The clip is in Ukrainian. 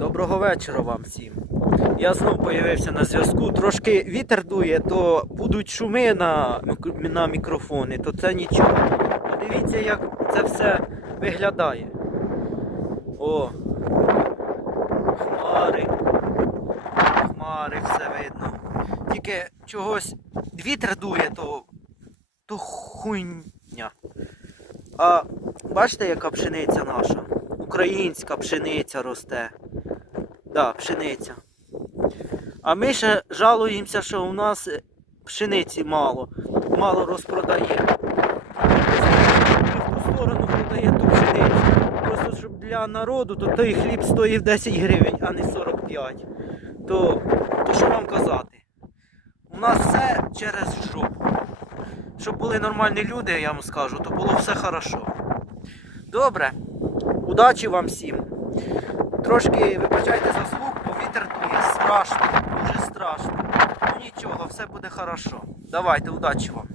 Доброго вечора вам всім. Я знов появився на зв'язку. Трошки вітер дує, то будуть шуми на, на мікрофони, то це нічого. Подивіться, як це все виглядає. О! Хмари. Хмари, все видно. Тільки чогось вітер дує, то, то хуйня. А бачите, яка пшениця наша? Українська пшениця росте. Да, пшениця. А ми ще жалуємося, що у нас пшениці мало. Мало розпродає. В ту сторону продає ту пшеницю. Просто щоб для народу, то той хліб стоїть 10 гривень, а не 45. То, то що вам казати? У нас все через жопу. Щоб були нормальні люди, я вам скажу, то було все хорошо. Добре. Удачі вам всім. Трошки вибачайте за звук, бо вітер дує страшно, дуже страшно. Ну нічого, все буде хорошо. Давайте, удачі вам.